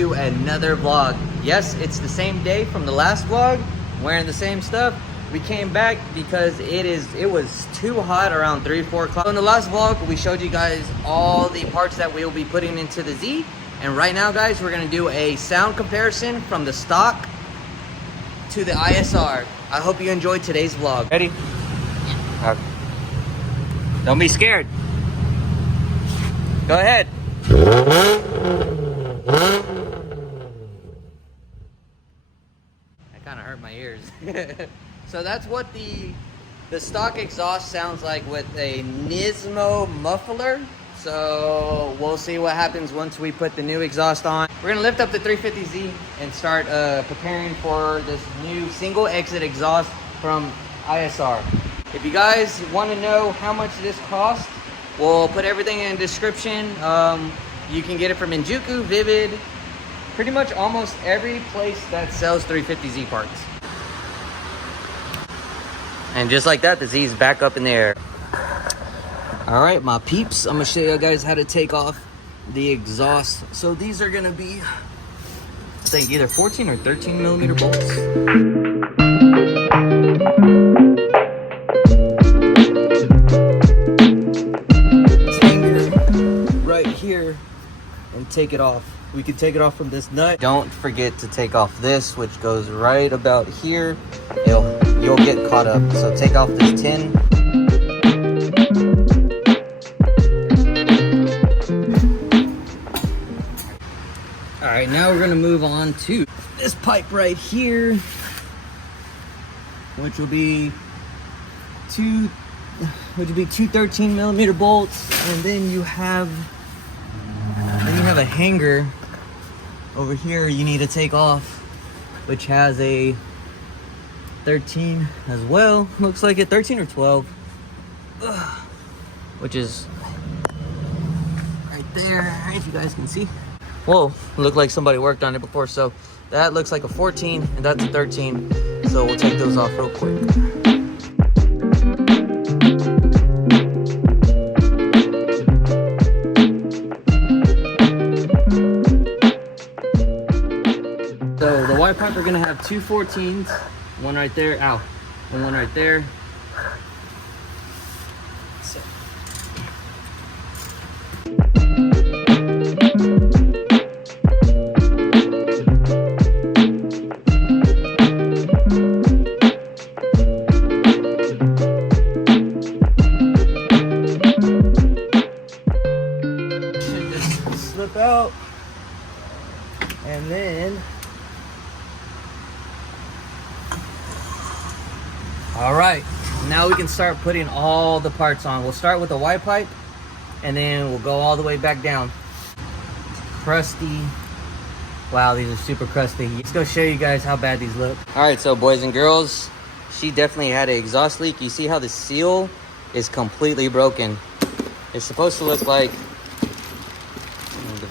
to another vlog. Yes, it's the same day from the last vlog, wearing the same stuff. We came back because it was too hot around 3-4 o'clock. In the last vlog, we showed you guys all the parts that we will be putting into the Z. And right now, guys, we're gonna do a sound comparison from the stock to the ISR. I hope you enjoyed today's vlog. Ready? Yeah. Okay. Don't be scared. Go ahead. That kind of hurt my ears. So that's what the stock exhaust sounds like with a Nismo muffler. So we'll see what happens once we put the new exhaust on. We're gonna lift up the 350Z and start preparing for this new single exit exhaust from ISR. If you guys want to know how much this costs, we'll put everything in the description. You can get it from Injuku, Vivid, pretty much almost every place that sells 350Z parts. And just like that, the Z is back up in the air. All right, my peeps, I'm gonna show you guys how to take off the exhaust. So these are gonna be, I think, either 14 or 13 millimeter bolts. Right here and take it off. We can take it off from this nut. Don't forget to take off this, which goes right about here. You'll get caught up. So take off this tin. All right, now we're gonna move on to this pipe right here, which will be two 13 millimeter bolts, and then you have a hanger over here you need to take off, which has a 13 as well. Looks like it 13 or 12, which is right there, if you guys can see. Whoa, looked like somebody worked on it before. So that looks like a 14 and that's a 13. So we'll take those off real quick. So the Y pipe, we're gonna have two 14s, one right there, ow, and one right there. So. Should just slip out, and then. All right, now we can start putting all the parts on. We'll start with the Y pipe, and then we'll go all the way back down. Crusty. Wow, these are super crusty. Let's go show you guys how bad these look. All right, so boys and girls, she definitely had an exhaust leak. You see how the seal is completely broken. It's supposed to look like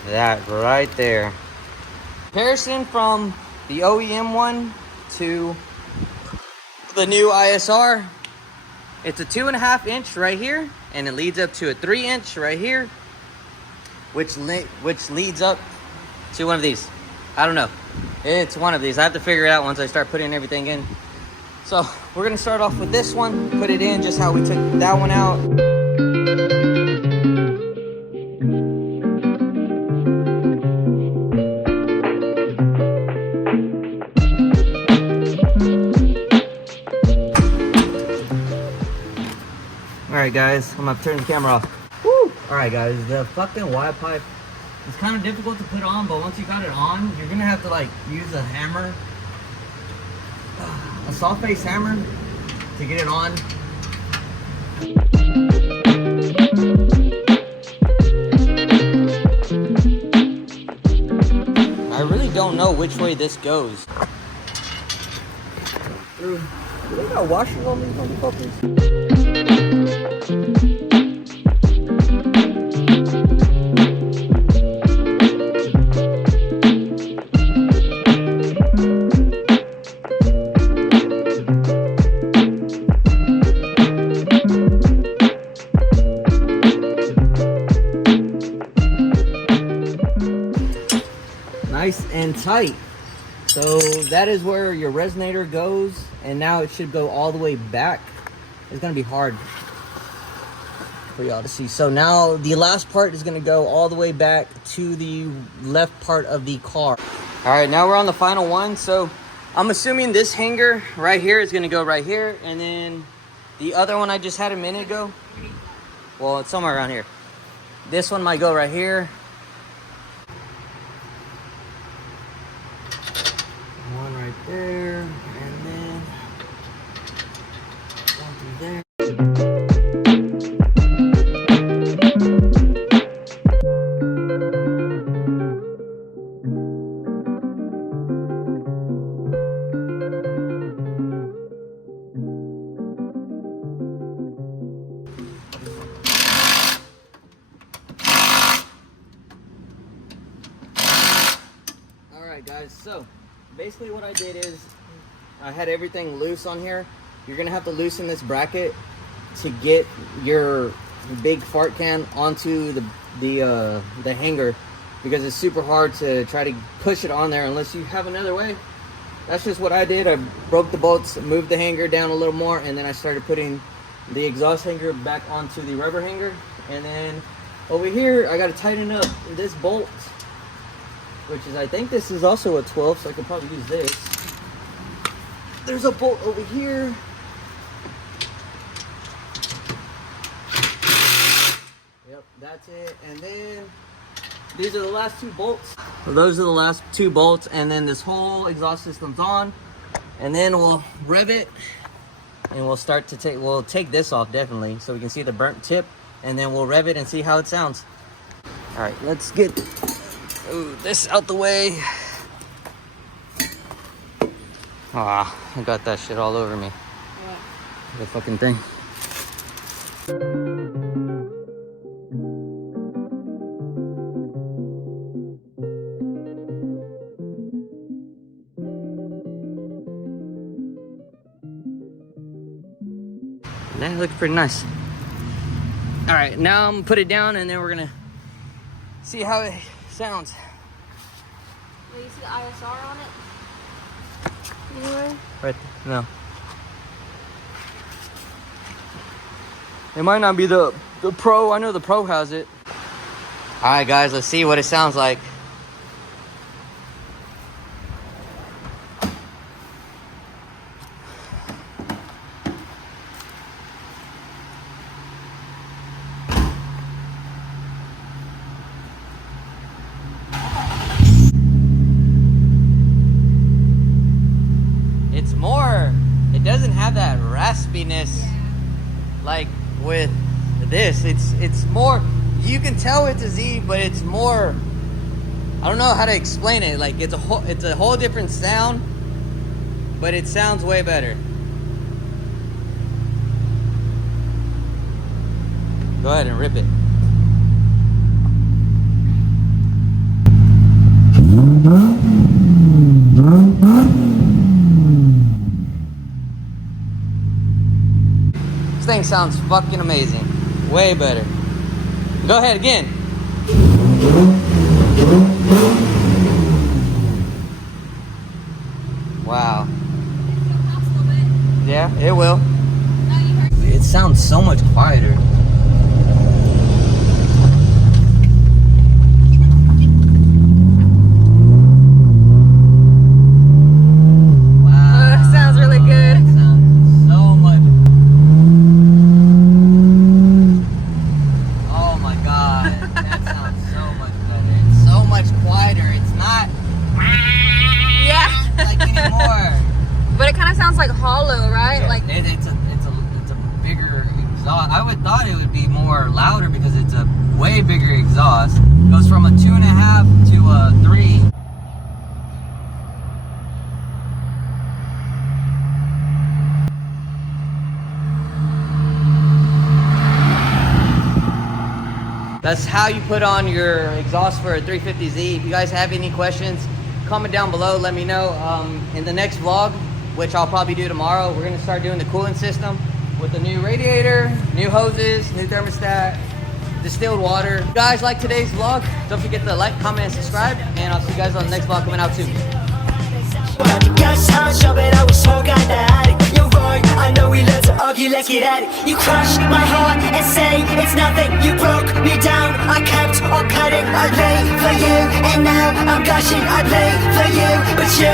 that right there. Comparison from the OEM one to the new ISR, it's a 2.5 inch right here, and it leads up to a 3 inch right here, which leads up to one of these. I don't know, it's one of these. I have to figure it out once I start putting everything in. So we're gonna start off with this one, put it in just how we took that one out. Alright guys, I'm gonna turn the camera off. Woo! Alright guys, the fucking Y pipe is kind of difficult to put on, but once you got it on, you're gonna have to like use a hammer, a soft face hammer, to get it on. I really don't know which way this goes. Do they got washers on these motherfuckers? Nice tight. So that is where your resonator goes, and now it should go all the way back. It's gonna be hard for y'all to see. So now the last part is gonna go all the way back to the left part of the car. All right, now we're on the final one. So I'm assuming this hanger right here is gonna go right here, and then the other one I just had a minute ago, well, it's somewhere around here. This one might go right here. One right there, and then one through there. Alright guys, so basically what I did is I had everything loose on here. You're gonna have to loosen this bracket to get your big fart can onto the hanger, because it's super hard to try to push it on there unless you have another way. That's just what I did. I broke the bolts, moved the hanger down a little more, and then I started putting the exhaust hanger back onto the rubber hanger. And then over here I got to tighten up this bolt, which is, I think this is also a 12, so I could probably use this. There's a bolt over here. Yep, that's it. And then these are the last two bolts. So those are the last two bolts, and then this whole exhaust system's on. And then we'll rev it, and we'll start to we'll take this off definitely, so we can see the burnt tip, and then we'll rev it and see how it sounds. All right, let's get this out the way. Ah, I got that shit all over me. What? The fucking thing. That looks pretty nice. All right, now I'm gonna put it down, and then we're gonna see how it sounds. Wait, you see the ISR on it? Anywhere? Right, no. It might not be the Pro. I know the Pro has it. All right, guys, let's see what it sounds like. It doesn't have that raspiness like with this. It's more, you can tell it's a Z, but it's more, I don't know how to explain it. Like it's a whole different sound, but it sounds way better. Go ahead and rip it. This thing sounds fucking amazing. Way better. Go ahead again. Wow. Yeah, it will. It sounds so much quieter. Like hollow, right? Yeah, like it's a bigger exhaust. I would thought it would be more louder because it's a way bigger exhaust. It goes from a 2.5 to a 3. That's how you put on your exhaust for a 350Z. If you guys have any questions, comment down below, let me know. In the next vlog, which I'll probably do tomorrow, we're gonna start doing the cooling system with the new radiator, new hoses, new thermostat, distilled water. If you guys like today's vlog, don't forget to like, comment, and subscribe. And I'll see you guys on the next vlog coming out soon. I know we learned to argue, let's get at it. You crushed my heart and say it's nothing. You broke me down, I kept on cutting. I lay for you, and now I'm gushing. I play for you, but you